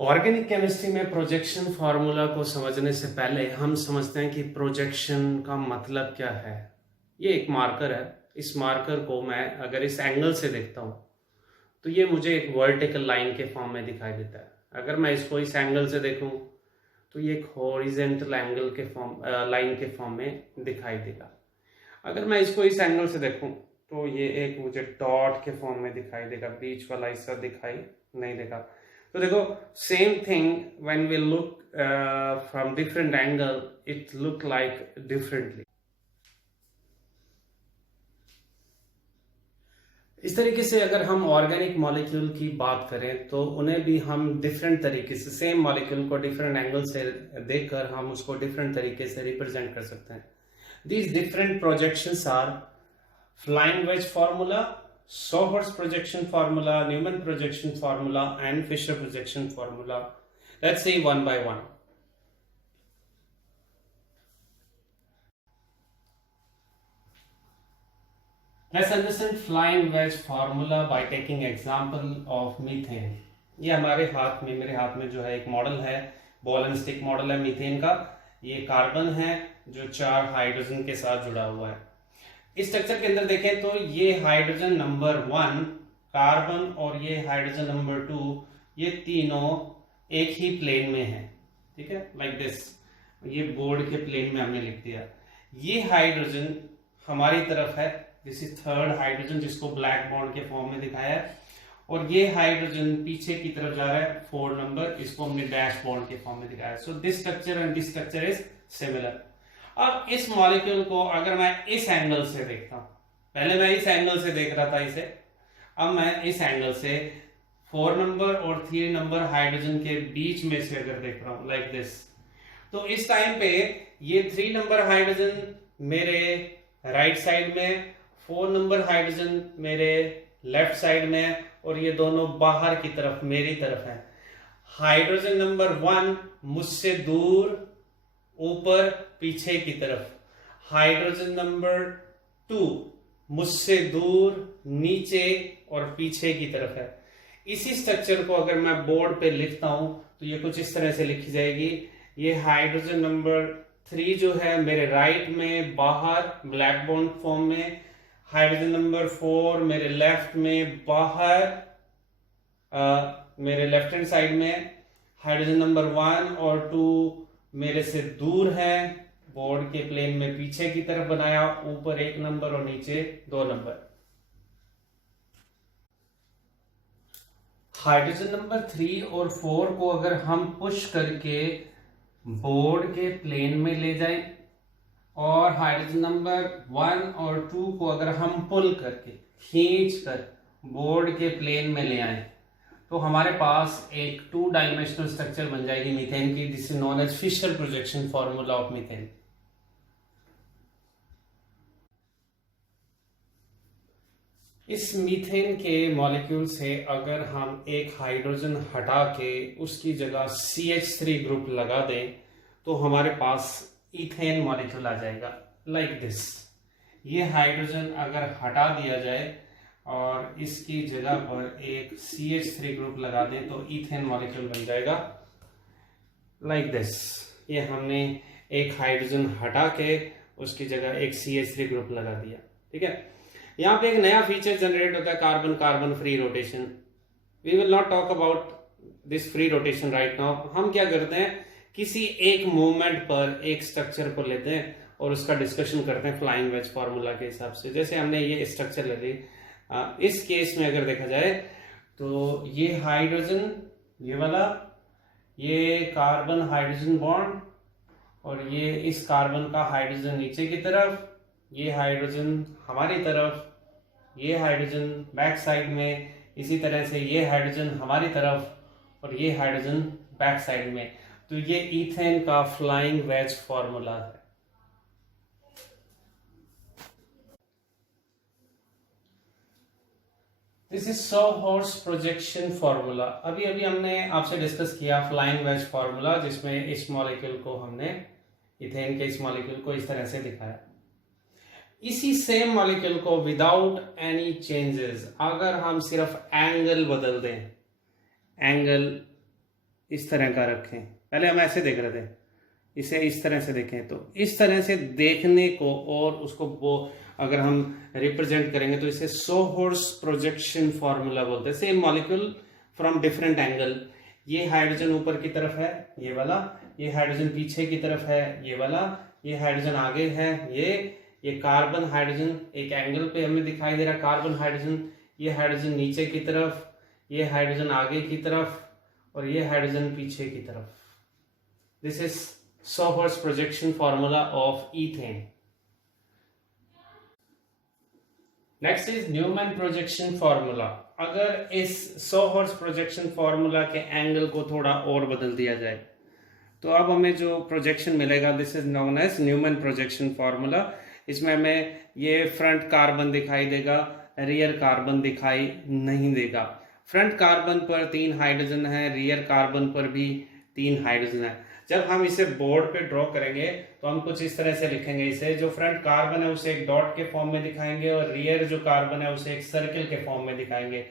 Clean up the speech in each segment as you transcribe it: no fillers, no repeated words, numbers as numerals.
Organic chemistry में projection formula को समझने से पहले हम समझते हैं कि प्रोजेक्शन का मतलब क्या है। ये एक मार्कर है। इस मार्कर को मैं अगर इस एंगल से देखता हूँ तो ये मुझे एक वर्टिकल लाइन के फॉर्म में दिखाई देता है। अगर मैं इसको इस एंगल से देखूँ तो ये एक हॉरिजेंटल एंगल के लाइन के फॉर्म में दिखाई देगा। अगर मैं इसको इस एंगल से देखूँ तो ये एक मुझे डॉट के फॉर्म में दिखाई देगा, बीच वाला हिस्सा दिखाई नहीं देगा। तो देखो, same thing when we look from different angle it look like differently. इस तरीके से अगर हम ऑर्गेनिक मॉलिक्यूल की बात करें तो उन्हें भी हम डिफरेंट तरीके से, सेम मॉलिक्यूल को डिफरेंट एंगल से देखकर हम उसको डिफरेंट तरीके से रिप्रेजेंट कर सकते हैं। These different projections are flying wedge formula, Sawhorst projection formula, Newman projection formula, and Fisher projection formula. Let's see one by one. Let's understand flying wedge formula by taking example of methane. ये हमारे हाथ में, मेरे हाथ में जो है एक मॉडल है, बॉल एंड स्टिक मॉडल है मीथेन का। ये कार्बन है जो 4 हाइड्रोजन के साथ जुड़ा हुआ है। इस स्ट्रक्चर के अंदर देखें तो ये हाइड्रोजन नंबर 1 कार्बन और ये हाइड्रोजन नंबर 2, ये तीनों एक ही प्लेन में है। ठीक है, लाइक दिस। ये बोर्ड के प्लेन में हमने लिख दिया। ये हाइड्रोजन हमारी तरफ है, दिस इज थर्ड हाइड्रोजन जिसको ब्लैक बॉन्ड के फॉर्म में दिखाया है, और ये हाइड्रोजन पीछे की तरफ जा रहा है 4 नंबर, इसको हमने डैश बॉन्ड के फॉर्म में दिखाया है। So this structure and this structure is similar. अब इस मॉलिक्यूल को अगर मैं इस एंगल से देखता हूं, पहले मैं इस एंगल से देख रहा था इसे, अब मैं इस एंगल से 4 नंबर और 3 नंबर हाइड्रोजन के बीच में से अगर देख रहा हूं लाइक दिस, तो इस टाइम पे ये 3 नंबर हाइड्रोजन मेरे राइट साइड में, 4 नंबर हाइड्रोजन मेरे लेफ्ट साइड में, और ये दोनों बाहर की तरफ मेरी तरफ है। हाइड्रोजन नंबर 1 मुझसे दूर ऊपर पीछे की तरफ, हाइड्रोजन नंबर 2 मुझसे दूर नीचे और पीछे की तरफ है। इसी स्ट्रक्चर को अगर मैं बोर्ड पे लिखता हूं तो ये कुछ इस तरह से लिखी जाएगी। ये हाइड्रोजन नंबर 3 जो है मेरे राइट में बाहर ब्लैक बॉन्ड फॉर्म में, हाइड्रोजन नंबर 4 मेरे लेफ्ट में बाहर मेरे लेफ्ट हैंड साइड में, हाइड्रोजन नंबर 1 और 2 मेरे से दूर है, बोर्ड के प्लेन में पीछे की तरफ बनाया, ऊपर 1 नंबर और नीचे 2 नंबर। हाइड्रोजन नंबर 3 और 4 को अगर हम पुश करके बोर्ड के प्लेन में ले जाएं और हाइड्रोजन नंबर 1 और 2 को अगर हम पुल करके खींच कर बोर्ड के प्लेन में ले आए तो हमारे पास एक 2 डायमेंशनल स्ट्रक्चर बन जाएगी मीथेन की। This is known as Fischer projection formula of methane. इस मीथेन के मॉलिक्यूल से अगर हम एक हाइड्रोजन हटा के उसकी जगह CH3 ग्रुप लगा दें तो हमारे पास इथेन मॉलिक्यूल आ जाएगा लाइक दिस। ये हाइड्रोजन अगर हटा दिया जाए और इसकी जगह पर एक CH3 ग्रुप लगा दें तो इथेन मॉलिक्यूल बन जाएगा लाइक दिस। ये हमने एक हाइड्रोजन हटा के उसकी जगह एक CH3 ग्रुप लगा दिया। ठीक है, यहाँ पे एक नया फीचर जनरेट होता है, carbon carbon free rotation. We will not talk about this free rotation right now. हम क्या करते हैं, किसी एक मोमेंट पर एक स्ट्रक्चर को लेते हैं और उसका डिस्कशन करते हैं फ्लाइंग वेज फॉर्मूला के हिसाब से। जैसे हमने ये स्ट्रक्चर ले ली, इस केस में अगर देखा जाए तो ये हाइड्रोजन, ये वाला, ये कार्बन हाइड्रोजन बॉन्ड, और ये इस कार्बन का हाइड्रोजन नीचे की तरफ, ये हाइड्रोजन हमारी तरफ, ये हाइड्रोजन बैक साइड में, इसी तरह से ये हाइड्रोजन हमारी तरफ और ये हाइड्रोजन बैक साइड में। तो ये इथेन का फ्लाइंग वेज फॉर्मूला है। This is sawhorse projection formula. अभी अभी हमने आपसे डिस्कस किया फ्लाइंग वेज फॉर्मूला, जिसमें इस मॉलिक्यूल को हमने, इथेन के इस मॉलिक्यूल को इस तरह से दिखाया। इसी सेम मॉलिक्यूल को विदाउट एनी चेंजेस अगर हम सिर्फ एंगल बदल दें, एंगल इस तरह का रखें, पहले हम ऐसे देख रहे थे, इसे इस तरह से देखें, तो इस तरह से देखने को और उसको वो अगर हम रिप्रेजेंट करेंगे तो इसे सोहर्स प्रोजेक्शन फॉर्मूला बोलते हैं। Same molecule from different angle, ये हाइड्रोजन ऊपर की तरफ है ये वाला, ये हाइड्रोजन पीछे की तरफ है ये वाला, ये हाइड्रोजन आगे है ये कार्बन हाइड्रोजन एक एंगल पे हमें दिखाई दे रहा है कार्बन हाइड्रोजन, ये हाइड्रोजन नीचे की तरफ, ये हाइड्रोजन आगे की तरफ और ये हाइड्रोजन पीछे की तरफ। This is sawhorse projection formula of ethane. Next is Newman projection formula. अगर इस सोहर्स प्रोजेक्शन फॉर्मूला के एंगल को थोड़ा और बदल दिया जाए तो अब हमें जो प्रोजेक्शन मिलेगा, this is known as Newman projection formula. इसमें हमें ये फ्रंट कार्बन दिखाई देगा, रियर कार्बन दिखाई नहीं देगा। फ्रंट कार्बन पर 3 हाइड्रोजन है, रियर कार्बन पर भी 3 हाइड्रोजन है। जब हम इसे बोर्ड पे ड्रॉ करेंगे तो हम कुछ इस तरह से लिखेंगे इसे, जो फ्रंट कार्बन है उसे एक डॉट के फॉर्म में दिखाएंगे और रियर जो कार्बन है उसे एक सर्कल के फॉर्म में दिखाएंगे।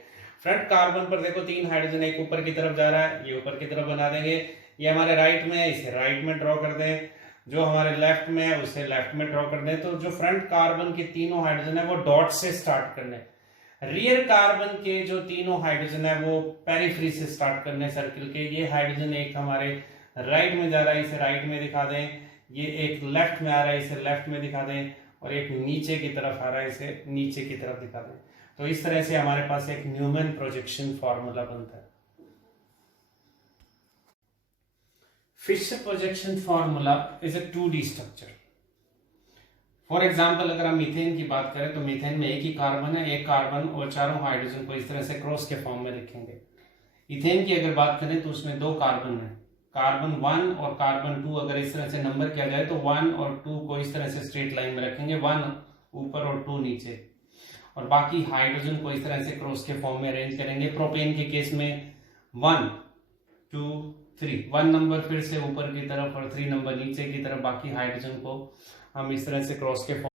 फ्रंट कार्बन पर देखो 3 हाइड्रोजन, एक ऊपर की तरफ जा रहा है, ये ऊपर की तरफ बना देंगे। ये हमारे राइट में है, इसे राइट में ड्रॉ कर दें। जो हमारे लेफ्ट में है उसे लेफ्ट में ड्रॉ कर दें। तो जो फ्रंट कार्बन के तीनों हाइड्रोजन है वो डॉट से स्टार्ट करने, रियर कार्बन के जो तीनों हाइड्रोजन है वो पेरिफेरी से स्टार्ट करने सर्कल के। ये हाइड्रोजन एक हमारे राइट में जा रहा है, इसे राइट में दिखा दें। ये एक लेफ्ट में आ रहा है, इसे लेफ्ट में दिखा दें। और एक नीचे की तरफ आ रहा है, इसे नीचे की तरफ दिखा दें। तो इस तरह से हमारे पास एक न्यूमैन प्रोजेक्शन फॉर्मूला बनता है। Fischer projection formula is a 2D structure. For example अगर हम मीथेन की बात करें तो मीथेन में एक ही कार्बन है, एक कार्बन और चारों हाइड्रोजन को इस तरह से क्रॉस के फॉर्म में लिखेंगे। इथेन की अगर बात करें तो उसमें 2 कार्बन है, कार्बन 1 और कार्बन 2। अगर इस तरह से नंबर किया जाए तो 1 और 2 को इस तरह से स्ट्रेट लाइन में रखेंगे, 1 ऊपर और 2 नीचे, और बाकी हाइड्रोजन को इस तरह से क्रॉस के फॉर्म में अरेंज करेंगे। प्रोपेन के केस में 1 2 3, 1 नंबर फिर से ऊपर की तरफ और 3 नंबर नीचे की तरफ, बाकी हाइड्रोजन को हम इस तरह से क्रॉस के फॉर्म